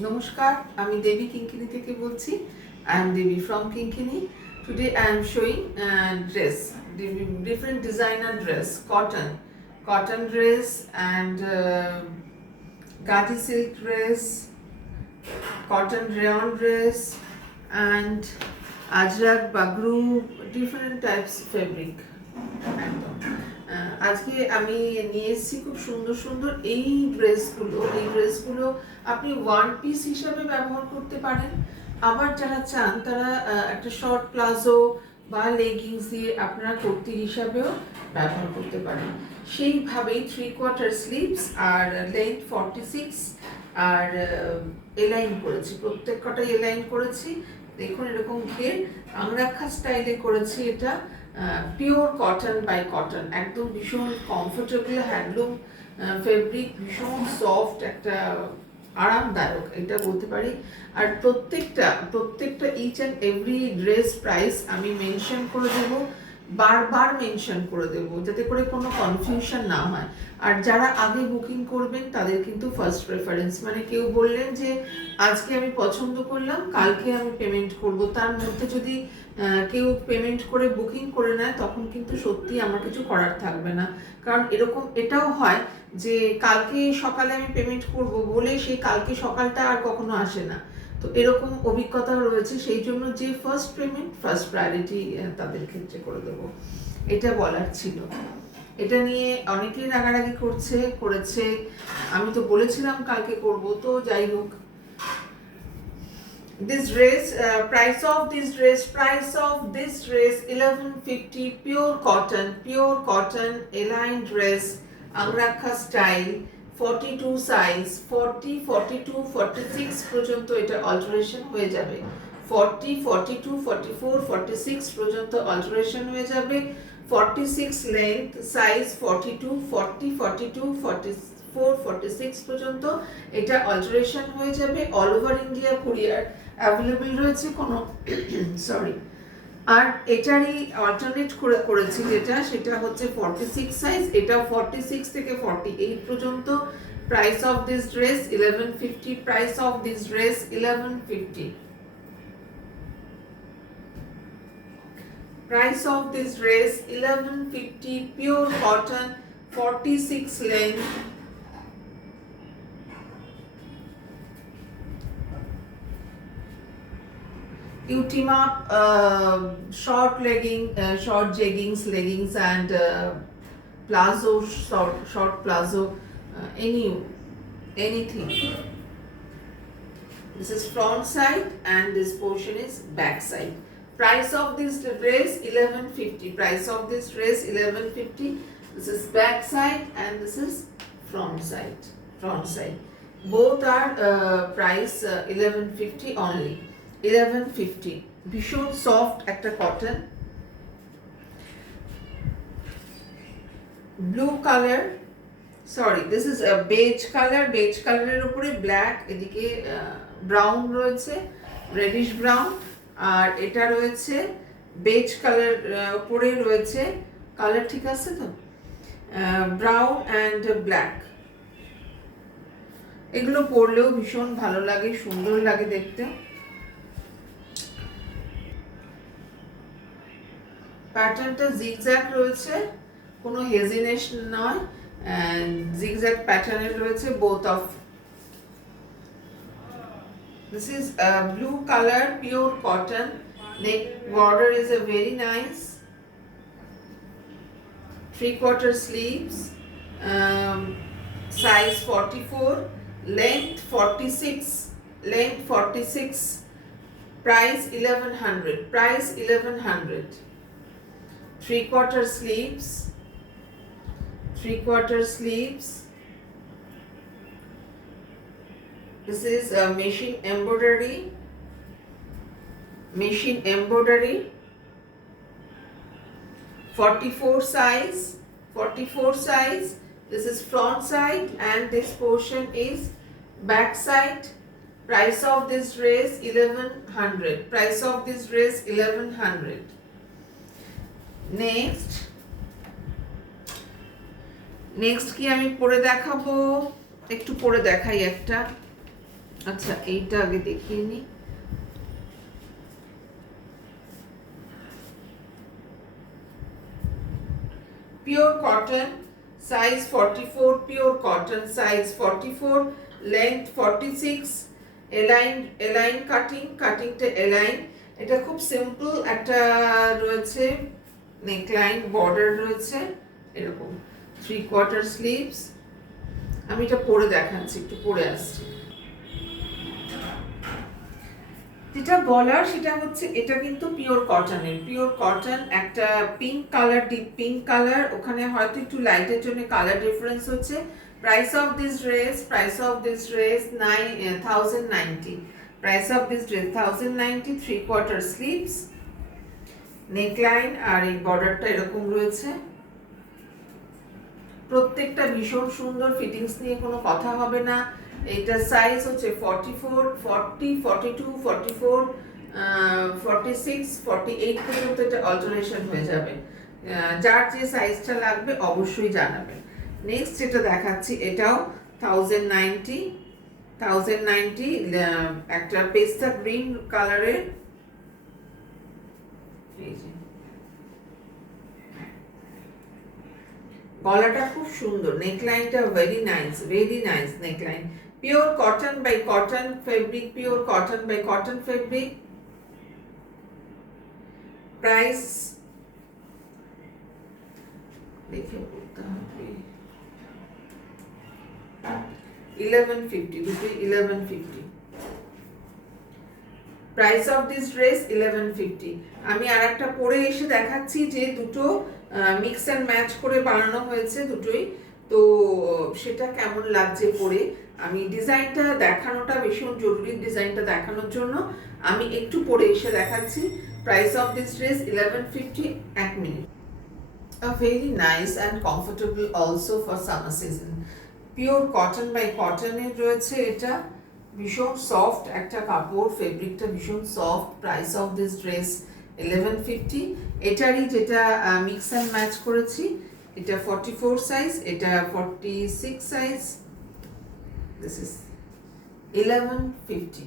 Namaskar, I'm Devi Kinkini থেকে বলছি. I am Devi from Kinkini. Today I am showing dress, different designer dress, cotton dress and Gati silk dress, cotton rayon dress and Ajrak, Bagru, different types fabric. একদম আজকে আমি নিয়ে এসেছি খুব সুন্দর সুন্দর এই ড্রেসগুলো আপনি ওয়ান পিস হিসাবে ব্যবহার করতে পারেন। আবার যারা চান তারা একটা শর্ট প্লাজো বা লেগিংস দিয়ে আপনারা কুর্তি হিসাবেও ব্যবহার করতে পারেন। সেইভাবেই 3/4 স্লিভস আর লেন্থ 46 আর এলাইন করেছি, প্রত্যেক কটাই এলাইন করেছি। দেখুন এরকম ঘের আংরাক্ষা স্টাইলে করেছি। এটা পিওর কটন বাই কটন, একদম ভীষণ কমফোর্টেবল হ্যান্ডলুম ফেব্রিক, ভীষণ সফট, একটা আরামদায়ক এটা বলতে পারি। আর প্রত্যেকটা each and every dress price আমি মেনশন করে দেবো, বারবার মেনশন করে দেবো, যাতে করে কোনো কনফিউশন না হয়। আর যারা আগে বুকিং করবেন তাদের কিন্তু ফার্স্ট প্রেফারেন্স, মানে কেউ বললেন যে আজকে আমি পছন্দ করলাম কালকে আমি পেমেন্ট করব, তার মধ্যে যদি কেউ পেমেন্ট করে বুকিং করে নেয় তখন কিন্তু সত্যি আমার কিছু করার থাকবে না। কারণ এটাও হয় যে কালকে সকালে আমি পেমেন্ট করব বলে সেই কালকে সকালটা আর কখনো আসে না। তো এরকম অভিজ্ঞতা রয়েছে, সেই জন্য যে ফার্স্ট পেমেন্ট ফার্স্ট প্রায়োরিটি তাদের ক্ষেত্রে করে দেবো, এটা বলার ছিল। এটা নিয়ে অনেকেই রাগারাগি করেছে, আমি তো বলেছিলাম কালকে করব, তো যাই হোক। This dress, price of this dress 1150, pure cotton aligned dress, Angrakha style, 42 size, 40, 42, 46 পর্যন্ত এটা অল্টারেশন হয়ে যাবে। 40, 42, 44, 46 পর্যন্ত অল্টারেশন হয়ে যাবে। 46 লেন্থ সাইজ, 42, 40, 42, 44, 46 পর্যন্ত এটা অল্টারেশন হয়ে যাবে। All over India courier available রয়েছে, কোনো সরি। আর এটারই অল্টারনেট করেছি সেটা হচ্ছে 46 সাইজ, এটা 46 থেকে 48 পর্যন্ত। Price of this dress 1150, price of this dress 1150, price of this dress 1150, pure cotton, 46 length, you team up short jeggings and plazo, short plazo, anything. This is front side and this portion is back side. Price of this dress 1150, price of this dress 1150. This is back side and this is front side. Both are price 1150 only, 1150. ভীষণ soft একটা cotton, blue colour, sorry this is beige কালারের উপরে black, এদিকে brown রয়েছে, radish brown, আর এটা রয়েছে beige colour, উপরে রয়েছে কালার, ঠিক আছে তো, ব্রাউন অ্যান্ড ব্ল্যাক। এগুলো পরলেও ভীষণ ভালো লাগে, সুন্দর লাগে দেখতে। প্যাটার্নটা জিগজ্যাগ রয়েছে, কোনো হেজিনেস নয়, জিগজ্যাগ প্যাটার্নের রয়েছে both of. This is a blue color, pure cotton. Neck border is a very nice. 3/4 sleeves, size 44, length 46, price 1100, price 1100. 3/4 sleeves. This is a machine embroidery, 44 size. This is front side and this portion is back side. Price of this dress 1100, price of this dress 1100. Next কি আমি পরে দেখাবো, একটু পরে দেখাই একটা। আচ্ছা এইটা আগে দেখিয়ে নিই। Pure cotton, size 44, pure cotton, size 44, length 46, align cutting, cuttingটা align। এটা খুব সিম্পল একটা রয়েছে, নেকলাইন, বর্ডার রয়েছে এরকম, 3/4 স্লিভস। আমি এটা পরে দেখাচ্ছি, একটু পরে আসছি। যেটা বলার সেটা হচ্ছে এটা কিন্তু পিওর কটনের, পিওর কটন, একটা pink colour, deep pink colour, ওখানে হয়তো একটু লাইটের জন্য কালার ডিফারেন্স হচ্ছে। Price of this dress 1090, price of this dress 1090, 3/4 sleeves, neckline, আর এই বর্ডারটা এরকম রয়েছে। প্রত্যেকটা ভীষণ সুন্দর, ফিটিংস নিয়ে কোনো কথা হবে না। এইটার সাইজ হচ্ছে 44, 40, 42, 44, 46, 48 পর্যন্ত এটা অল্টারেশন হয়ে যাবে। যার যে সাইজটা লাগবে অবশ্যই জানাবেন। নেক্সট যেটা দেখাচ্ছি এটাও 1090, একটা পেস্তা গ্রিন কালারের, এই যে গলাটা খুব সুন্দর, নেকলাইনটা very nice neckline. Pure cotton by cotton fabric, pure cotton by cotton fabric. Price দেখে বলতে হবে, 1150, দুটোই 1150। Price of this dress 1150। আমি আর একটা পরে এসে দেখাচ্ছি যে দুটো মিক্স অ্যান্ড ম্যাচ করে বানানো হয়েছে দুটোই, তো সেটা কেমন লাগছে পরে। আমি ডিজাইনটা দেখানোটা ভীষণ জরুরি, ডিজাইনটা দেখানোর জন্য আমি একটু পরে এসে দেখাচ্ছি। Price of this dress 1150। এক মিনিট। Very nice and comfortable also for summer season. Pure cotton bi কটনের রয়েছে এটা, ভীষণ সফট একটা কাপড়, ফেব্রিকটা ভীষণ soft. Price of this dress 1150। এটারই যেটা মিক্স অ্যান্ড ম্যাচ করেছি, এটা 44 সাইজ, এটা 46 size, this is 1150।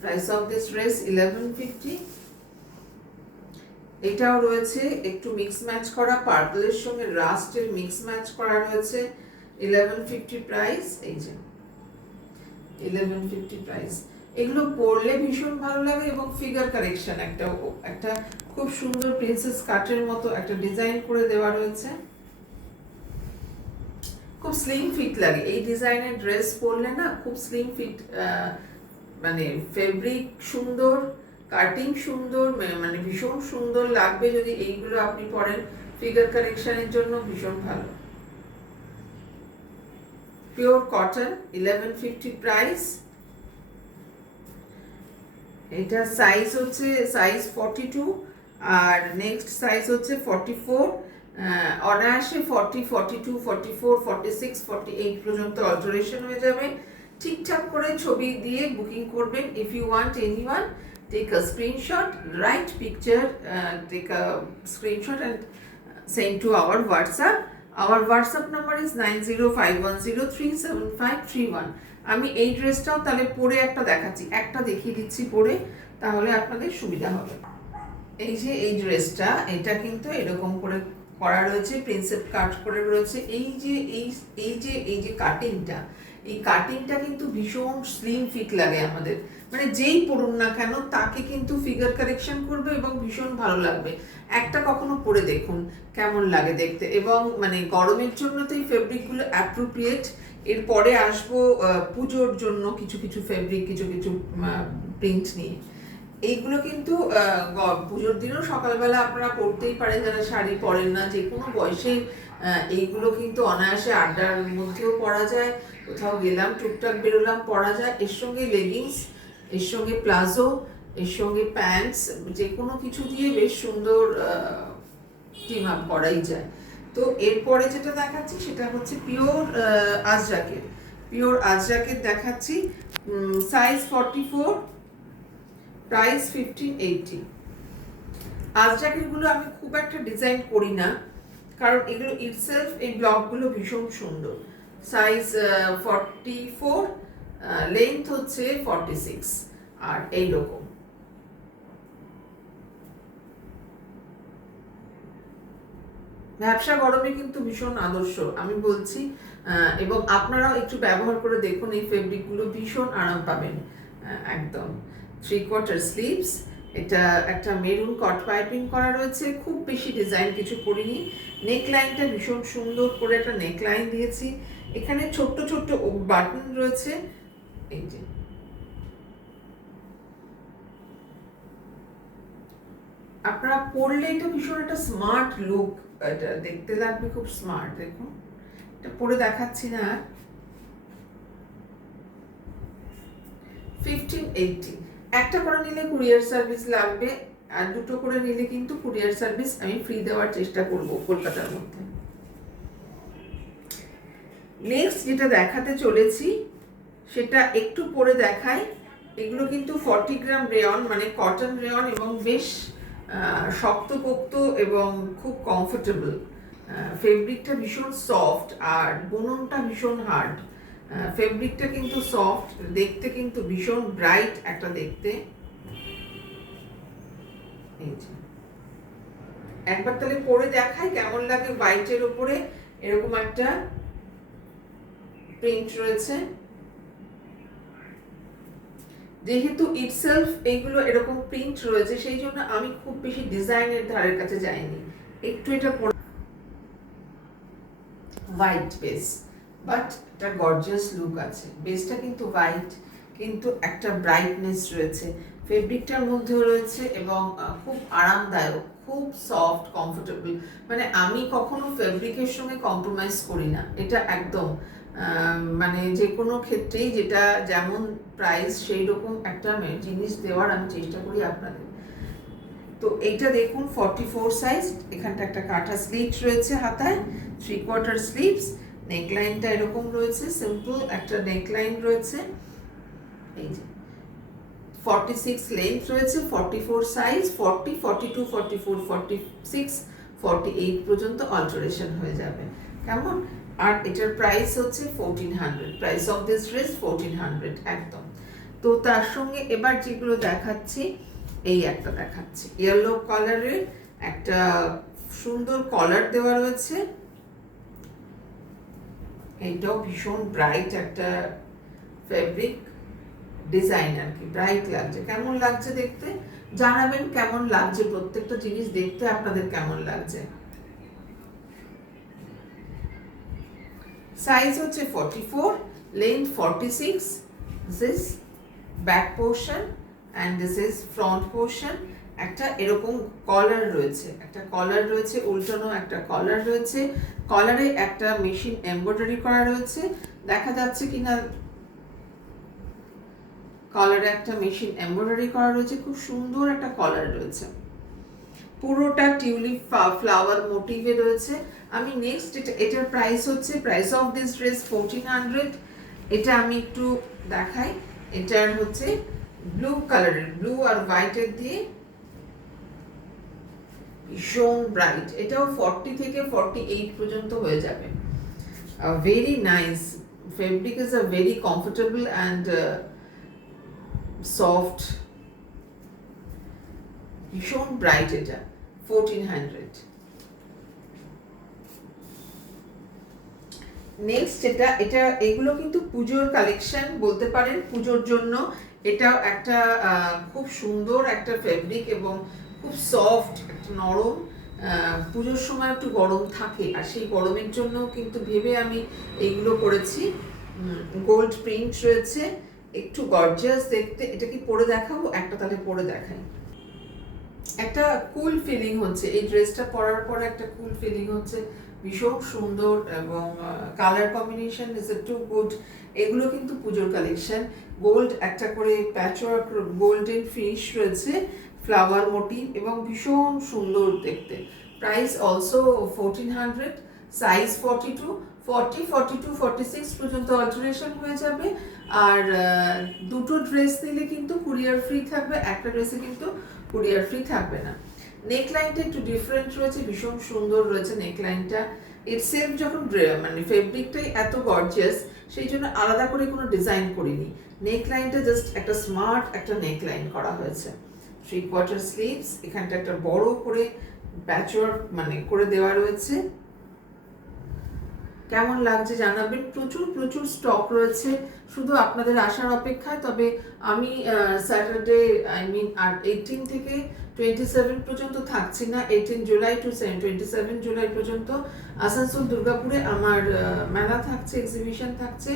Price of this dress 1150। এটাও রয়েছে একটু মিক্স ম্যাচ করা, পার্পলের সঙ্গে রাস্টের মিক্স ম্যাচ করা রয়েছে, 1150 প্রাইস। এই যে 1150 প্রাইস। এগুলো পরলে ভীষণ ভালো লাগে এবং ফিগার কারেকশন একটা খুব সুন্দর প্রিন্সেস কাটের মতো একটা ডিজাইন করে দেওয়া রয়েছে, খুব স্লিম ফিট লাগে এই ডিজাইনের ড্রেস পরলে না, খুব স্লিম ফিট, মানে ফেব্রিক সুন্দর, কাটিং সুন্দর, মানে ভীষণ সুন্দর লাগবে যদি এইগুলো আপনি পরেন, ফিগার কারেকশনের জন্য ভীষণ ভালো। Pure cotton 1150 price. এটা সাইজ হচ্ছে সাইজ 42, আর নেক্সট সাইজ হচ্ছে 44। অনায়াসে 40, 42, 44, 46, 48 পর্যন্ত অল্টারেশন হয়ে যাবে। ঠিকঠাক করে ছবি দিয়ে বুকিং করবেন। If you want anyone, take a screenshot, write picture, take a screenshot and send to our WhatsApp. Our WhatsApp number is 9051037531. আমি এই ড্রেসটাও তাহলে পরে একটা দেখাচ্ছি, একটা দেখিয়ে দিচ্ছি পরে, তাহলে আপনাদের সুবিধা হবে। এই যে এই ড্রেসটা, এটা কিন্তু এরকম করে করা রয়েছে, প্রিন্সেপ কাট করে রয়েছে। এই যে কাটিংটা, এই কাটিংটা কিন্তু ভীষণ স্লিম ফিট লাগে আমাদের, মানে যেই পরুন না কেন তাকে কিন্তু ফিগার কারেকশন করবে এবং ভীষণ ভালো লাগবে। একটা কখনো পরে দেখুন কেমন লাগে দেখতে, এবং মানে গরমের জন্য তো এই ফেব্রিকগুলো অ্যাপ্রোপ্রিয়েট। এরপরে আসবো পুজোর জন্য কিছু কিছু ফেব্রিক, কিছু কিছু প্রিন্ট নিয়ে। এইগুলো কিন্তু পুজোর দিনও সকালবেলা আপনারা পরতেই পারেন, যারা শাড়ি পরেন না, যে কোনো বয়সে এইগুলো কিন্তু অনায়াসে আড্ডার মধ্যেও পরা যায়, কোথাও গেলাম টুকটাক বেরোলাম পরা যায়। এর সঙ্গে লেগিংস, এর সঙ্গে প্লাজো, এর সঙ্গে প্যান্টস, যে কোনো কিছু দিয়ে বেশ সুন্দর টিম আপ করাই যায়। তো এরপরে যেটা দেখাচ্ছি সেটা হচ্ছে পিওর আজরাকের, পিওর আজরাকের দেখাচ্ছি, সাইজ 44, প্রাইস 1580। আজরাকেরগুলো আমি খুব একটা ডিজাইন করি না, কারণ এগুলো ইটসেলফ এই ব্লকগুলো ভীষণ সুন্দর। সাইজ 44, লেন্থ হচ্ছে 46 আর এইরকম। ব্যবসা গরমে কিন্তু ভীষণ আদর্শ আমি বলছি, এবং আপনারাও একটু ব্যবহার করে দেখুন, এই ফেব্রিকগুলো ভীষণ আরাম পাবেন একদম। 3/4 স্লিভস, এটা একটা মেরুন কট পাইপিং করা রয়েছে, খুব বেশি ডিজাইন কিছু করিনি। নেকলাইনটা ভীষণ সুন্দর করে একটা নেকলাইন দিয়েছি, এখানে ছোট্ট ছোট্ট বাটন রয়েছে, এই যে আপনারা পরলে এটা ভীষণ একটা স্মার্ট লুক, এটা দেখতে লাগবে খুব স্মার্ট। দেখুন এটা পরে দেখাচ্ছি না। 1580, একটা করে নিলে কুরিয়ার সার্ভিস লাগবে, আর দুটো করে নিলে কিন্তু কুরিয়ার সার্ভিস আমি ফ্রি দেওয়ার চেষ্টা করব কলকাতার মধ্যে। নেক্সট যেটা দেখাতে চলেছি সেটা একটু পরে দেখাই। এগুলো কিন্তু 40 গ্রাম রেয়ন, মানে কটন রেয়ন, এবং বেশ শক্তপোক্ত এবং খুব কমফোর্টেবল। ফেব্রিকটা ভীষণ সফট আর বুননটা ভীষণ হার্ড। ফেব্রিকটা কিন্তু সফট, দেখতে কিন্তু ভীষণ ব্রাইট একটা দেখতে। একবার তাহলে পরে দেখাই কেমন লাগে। হোয়াইটের উপরে এরকম একটা প্রিন্ট রয়েছে, যেহেতু ইটসেলফ এগুলো এরকম প্রিন্ট রয়েছে সেই জন্য আমি খুব বেশি ডিজাইনের ধারের কাছে যাইনি। একটু এটা হোয়াইট বেস, বাট একটা গর্জিয়াস লুক আছে। বেসটা কিন্তু হোয়াইট, কিন্তু একটা ব্রাইটনেস রয়েছে ফেব্রিকটার মধ্যেও রয়েছে, এবং খুব আরামদায়ক, খুব সফট, কমফোর্টেবল। মানে আমি কখনো ফেব্রিকের সঙ্গে কম্প্রোমাইজ করি না, এটা একদম মানে যে কোনো ক্ষেত্রেই যেটা যেমন প্রাইস সেই রকম একটা জিনিস দেওয়ার আমি চেষ্টা করি আপনাদের। তো এইটা দেখুন 44 সাইজ, এখানটা একটা কাটা স্লিট রয়েছে হাতায়, 3/4 স্লিভস। নেকলাইনটা এরকম রয়েছে, সিম্পল একটা নেকলাইন রয়েছে। এই যে 46 লেন্থ রয়েছে, 44 সাইজ, 40, 42, 44, 46, 48 পর্যন্ত অল্টারেশন হয়ে যাবে, কেমন? আর এটার প্রাইস হচ্ছে 1400, প্রাইস অফ দিস ড্রেস 1400 একদম। তো তার সঙ্গে এবার যেগুলো দেখাচ্ছি, এই একটা দেখাচ্ছি ইয়েলো কালারের, একটা সুন্দর কলার দেওয়া রয়েছে, এইটাও ভীষণ ব্রাইট একটা ফেব্রিক ডিজাইন, আর কি ব্রাইট লাগছে। কেমন লাগছে দেখতে জানাবেন, কেমন লাগছে প্রত্যেকটা জিনিস দেখতে আপনাদের কেমন লাগছে। সাইজ হচ্ছে 44, length 46, this is back portion and this is front portion. একটা এরকম কলার রয়েছে, একটা কলার রয়েছে উল্টানো, একটা কলার রয়েছে, কলারে একটা মেশিন এমব্রয়ডারি করা রয়েছে, দেখা যাচ্ছে কিনা, কলারে একটা মেশিন এমব্রয়ডারি করা রয়েছে, খুব সুন্দর একটা কলার রয়েছে, পুরোটা টিউলিপ ফ্লাওয়ার মোটিভে রয়েছে। আমি নেক্সট এটার প্রাইস হচ্ছে, প্রাইস অফ দিস ড্রেস 1400। এটা আমি একটু দেখাই, এটার হচ্ছে ব্লু কালারের, ব্লু আর হোয়াইটের দিয়ে ভীষণ ব্রাইট, এটাও 40 থেকে 48 পর্যন্ত হয়ে যাবে। Very nice fabric, is a very comfortable and soft, ভীষণ ব্রাইট, এটা 1400। নেক্সট এটা এগুলো কিন্তু পুজোর কালেকশন বলতে পারেন, পুজোর জন্য এটাও একটা খুব সুন্দর একটা ফেব্রিক এবং খুব সফট, একটা নরম। পুজোর সময় একটু গরম থাকে, আর সেই গরমের জন্য কিন্তু ভেবে আমি এইগুলো করেছি। গোল্ড প্রিন্ট রয়েছে, একটু গর্জিয়াস দেখতে। এটা কি পরে দেখাবো? একটা তাহলে পরে দেখাই। একটা কুল ফিলিং হচ্ছে এই ড্রেসটা পরার পর, একটা কুল ফিলিং হচ্ছে, ভীষণ সুন্দর, এবং colour combination is too good. এগুলো কিন্তু পুজোর কালেকশন। গোল্ড একটা করে প্যাচওয়ার্ক গোল্ডেন ফিনিশ রয়েছে, ফ্লাওয়ার মোটিভ, এবং ভীষণ সুন্দর দেখতে। প্রাইস অলসো 1400, সাইজ 42, 40, 42, 46 পর্যন্ত অল্টারেশন হয়ে যাবে। আর দুটো ড্রেস নিলে কিন্তু কুরিয়ার ফ্রি থাকবে, একটা ড্রেসে কিন্তু কুরিয়ার ফ্রি থাকবে না। নেকলাইনটা একটু ডিফারেন্ট রয়েছে, ভীষণ সুন্দর রয়েছে নেকলাইনটা, ইটসেলফ যখন মানে ফেব্রিকটাই এত গর্জিয়াস, সেই জন্য আলাদা করে কোনো ডিজাইন করিনি। নেক লাইনটা জাস্ট একটা স্মার্ট একটা নেক লাইন করা হয়েছে। 3/4 স্লিভস, এখানটা একটা বড় করে প্যাচওয়ার্ক মানে করে দেওয়া রয়েছে। কেমন লাগছে জানাবেন। প্রচুর প্রচুর স্টক রয়েছে, শুধু আপনাদের আসার অপেক্ষায়। তবে আমি স্যাটারডে আর 18 থেকে 27 পর্যন্ত থাকছি না। 18 জুলাই টু 27 জুলাই পর্যন্ত আসানসোল দুর্গাপুরে আমার মেলা থাকছে, এক্সিবিশন থাকছে।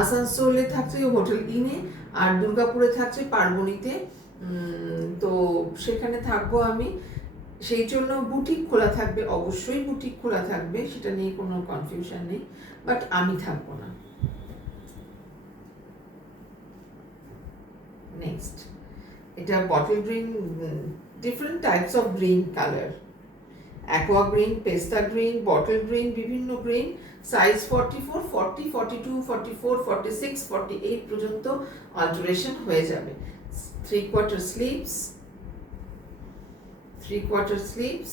আসানসোলে থাকছে হোটেল ইনে, আর দুর্গাপুরে থাকছে পার্বণীতে। তো সেখানে থাকবো আমি। সেই জন্য বুটিক খোলা থাকবে, অবশ্যই বুটিক খোলা থাকবে, সেটা নিয়ে কোনো কনফিউশন নেই, বাট আমি থাকবো না। নেক্সট, এটা bottle green, different types of green colour, aqua green, পেস্তা গ্রিন, বটল গ্রিন, বিভিন্ন গ্রিন। সাইজ 44, 40, 42, 44, 46, 48 পর্যন্ত অল্টারেশন হয়ে যাবে। 3/4 স্লিভস, 3/4 স্লিভস,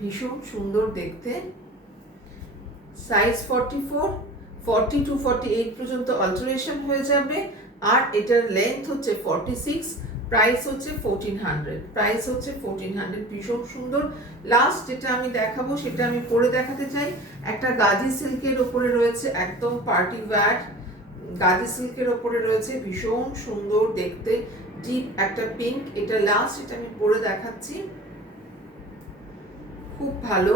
ভীষণ সুন্দর দেখতে। সাইজ 44, 40 to 48 পর্যন্ত অল্টারেশন হয়ে যাবে। আর এটার লেন্থ হচ্ছে 46, প্রাইস হচ্ছে 1400, প্রাইস হচ্ছে 1400। ভীষণ সুন্দর। লাস্ট যেটা আমি দেখাবো সেটা আমি পরে দেখাতে চাই। একটা গাজি সিল্কের ওপরে রয়েছে, একদম পার্টি ওয়্যার গাজি সিল্কের ওপরে রয়েছে, ভীষণ সুন্দর দেখতে, ডিপ একটা পিঙ্ক। এটা লাস্ট, এটা আমি পরে দেখাচ্ছি। খুব ভালো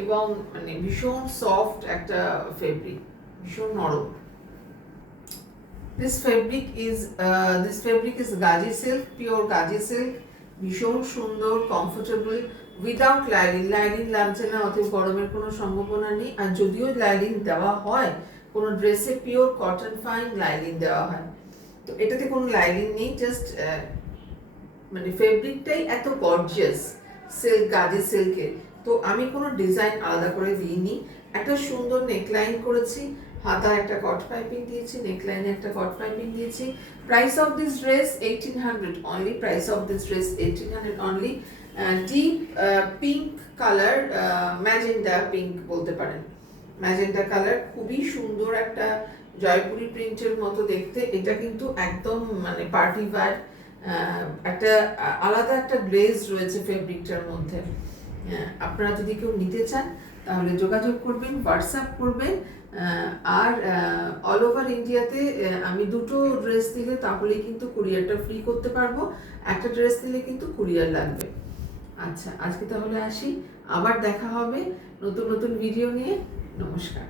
এবং মানে ভীষণ সফট একটা ফেব্রিক, ভীষণ নরম। This fabric is Gazi silk, pure Gazi silk, ভীষণ সুন্দর, কমফোর্টেবল, উইদাউট লাইনিং। লাইনিং লাগছে না, অতএব গরমের কোনো সম্ভাবনা নেই। আর যদিও লাইনিং দেওয়া হয় কোনো ড্রেসে, পিওর কটন ফাইন লাইনিং দেওয়া হয়, তো এটাতে কোনো লাইনিং নেই। জাস্ট মানে ফেব্রিকটাই এত গর্জিয়াস সিল্ক, গাজি সিল্কের। তো আমি কোনো ডিজাইন আলাদা করে দিইনি। একটা সুন্দর নেকলাইন করেছি, হাতায় একটা কট পাইপিং দিয়েছি, নেকলাইনে একটা কট পাইপিং দিয়েছি। Price of this dress 1800 only, price of this dress 1800 only. Deep pink colour, magenta pink বলতে পারেন, ম্যাজেন্টা কালার, খুবই সুন্দর একটা জয়পুরি প্রিন্টের মতো দেখতে। এটা কিন্তু একদম মানে পার্টি ওয়্যার, একটা আলাদা একটা গ্লেজ রয়েছে ফেব্রিকটার মধ্যে। আপনারা যদি কেউ নিতে চান তাহলে যোগাযোগ করবেন, হোয়াটসঅ্যাপ করবেন। আর অল ওভার ইন্ডিয়াতে আমি দুটো ড্রেস দিলে তাহলেই কিন্তু কুরিয়ারটা ফ্রি করতে পারবো, একটা ড্রেস দিলে কিন্তু কুরিয়ার লাগবে। আচ্ছা, আজকে তাহলে আসি, আবার দেখা হবে নতুন নতুন ভিডিও নিয়ে। নমস্কার।